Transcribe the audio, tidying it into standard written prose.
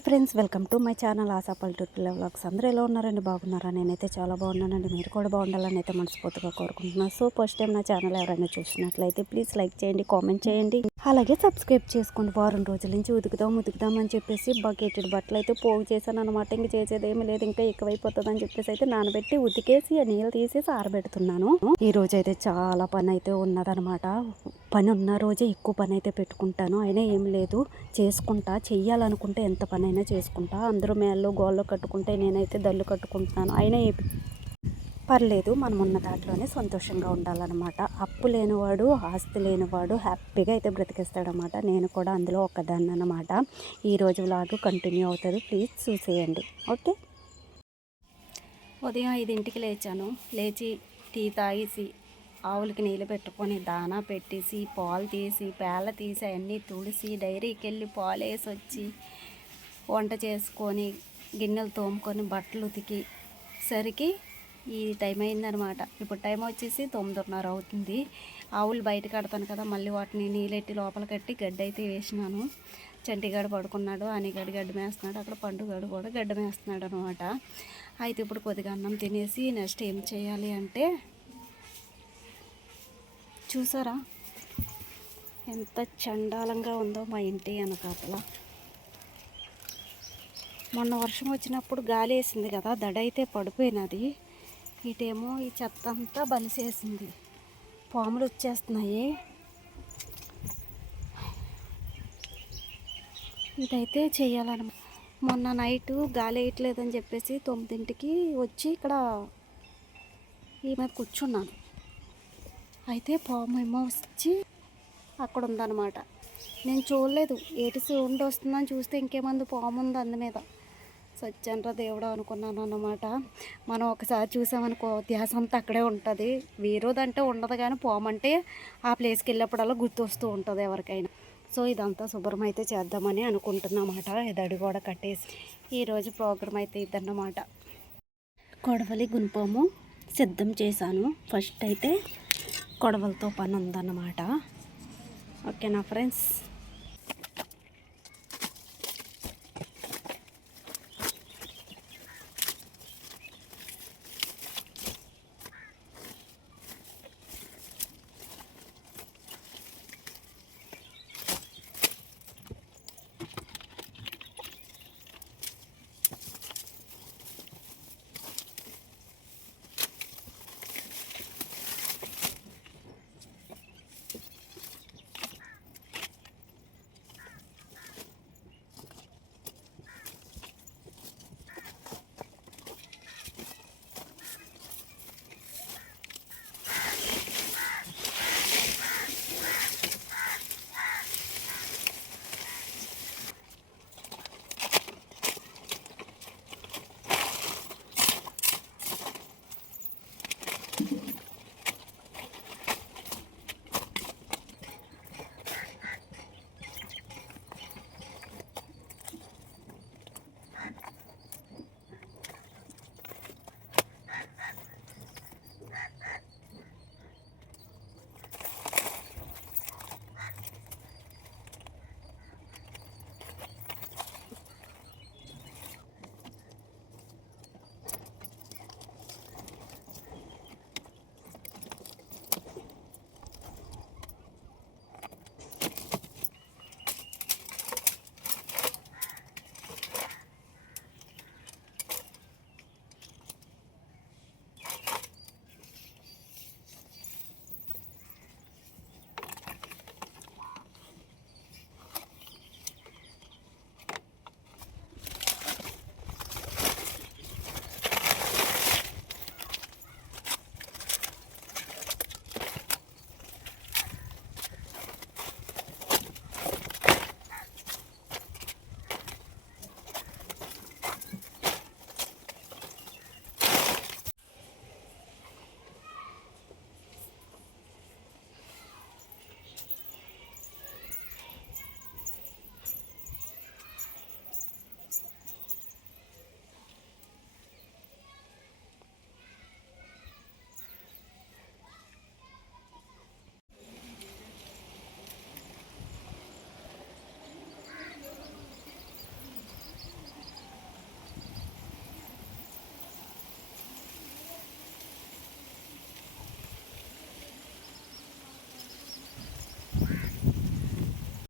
Hi friends, welcome to my channel ASHA పల్లెటూరు vlogs. అందరూ ఎలా ఉన్నారండి? బాగున్నారా? నేనైతే చాలా బాగున్నానండి. మీరు కూడా బాగుండాలని అయితే మనస్ఫూర్తిగా కోరుకుంటున్నాను. సో ఫస్ట్ టైం నా ఛానల్ ఎవరైనా చూసినట్లయితే ప్లీజ్ లైక్ చేయండి, కామెంట్ చేయండి, అలాగే సబ్స్క్రైబ్ చేసుకోండి. వారం రోజుల నుంచి ఉతుకుదాం అని చెప్పేసి బకెటెడ్ బట్టలు అయితే పోగు చేశాను అనమాట. ఇంక చేసేది ఏమీ లేదు, ఇంకా ఎక్కువైపోతుంది అని చెప్పేసి అయితే నానబెట్టి ఉతికేసి నీళ్ళు తీసేసి ఆరబెడుతున్నాను. ఈ రోజు అయితే చాలా పని అయితే ఉన్నదనమాట. పని ఉన్న రోజే ఎక్కువ పని అయితే పెట్టుకుంటాను. అయినా ఏం లేదు, చేసుకుంటా. చెయ్యాలనుకుంటే ఎంత పని అయినా చేసుకుంటా. అందరూ మేళ్ళు గోళ్ళు కట్టుకుంటే నేనైతే దళ్ళు కట్టుకుంటున్నాను. అయినా పర్లేదు, మనం ఉన్న దాంట్లోనే సంతోషంగా ఉండాలన్నమాట. అప్పు లేనివాడు, ఆస్తి లేనివాడు హ్యాపీగా అయితే బ్రతికేస్తాడనమాట. నేను కూడా అందులో ఒకదాన్ని అన్నమాట. ఈరోజు వ్లాగ్ కంటిన్యూ అవుతుంది, ప్లీజ్ చూసేయండి. ఓకే. ఉదయం 5ంటికి లేచాను. లేచి టీ తాగేసి ఆవులకి నీళ్ళు పెట్టుకొని దానా పెట్టేసి పాలు తీసి పేల తీసి అన్నీ తుడిసి డైరీకి వెళ్ళి పాలు వేసి వచ్చి వంట చేసుకొని గిన్నెలు తోముకొని బట్టలు ఉతికి సరికి ఈ టైం అయిందనమాట. ఇప్పుడు టైం వచ్చేసి 9:30 అవుతుంది. ఆవులు బయట కడతాను కదా, మళ్ళీ వాటిని నీళ్ళెట్టి లోపల కట్టి గడ్డి అయితే వేసినాను. చంటిగాడు పడుకున్నాడు, అనిగాడు గడ్డి మేస్తున్నాడు, అక్కడ పండుగాడు కూడా గడ్డి మేస్తున్నాడు అనమాట. అయితే ఇప్పుడు కొద్దిగా అన్నం తినేసి నెక్స్ట్ ఏం చేయాలి అంటే, చూసారా ఎంత చండాలంగా ఉందో మా ఇంటి వెనకాతల. మొన్న వర్షం వచ్చినప్పుడు గాలి వేసింది కదా, దడైతే పడిపోయినది. ఇటేమో ఈ చెత్త అంతా బలిసేసింది, పాములు వచ్చేస్తున్నాయి. ఇదైతే చేయాలన్నమాట. మొన్న నైటు గాలి వేయట్లేదని చెప్పేసి 9ంటికి వచ్చి ఇక్కడ ఈ మీద కూర్చున్నాను. అయితే పాము ఏమో వచ్చి అక్కడ ఉందన్నమాట. నేను చూడలేదు, ఏటి సౌండ్ వస్తుందని చూస్తే ఇంకేమంది పాము ఉంది అందు మీద. సత్యండ్ర దేవుడు అనుకున్నాను అన్నమాట. మనం ఒకసారి చూసామనుకో ధ్యాస అంతా అక్కడే ఉంటుంది. వేరేదంటే ఉండదు, కానీ పాము అంటే ఆ ప్లేస్కి వెళ్ళినప్పుడల్లా గుర్తు వస్తూ ఉంటుంది ఎవరికైనా. సో ఇదంతా శుభ్రం అయితే చేద్దామని అనుకుంటున్నమాట. ఇది కూడా కట్టేసి ఈరోజు ప్రోగ్రామ్ అయితే ఇదన్నమాట. కొడవలి గుణపము సిద్ధం చేశాను. ఫస్ట్ అయితే కొడవలతో పని ఉందన్నమాట. ఓకేనా ఫ్రెండ్స్?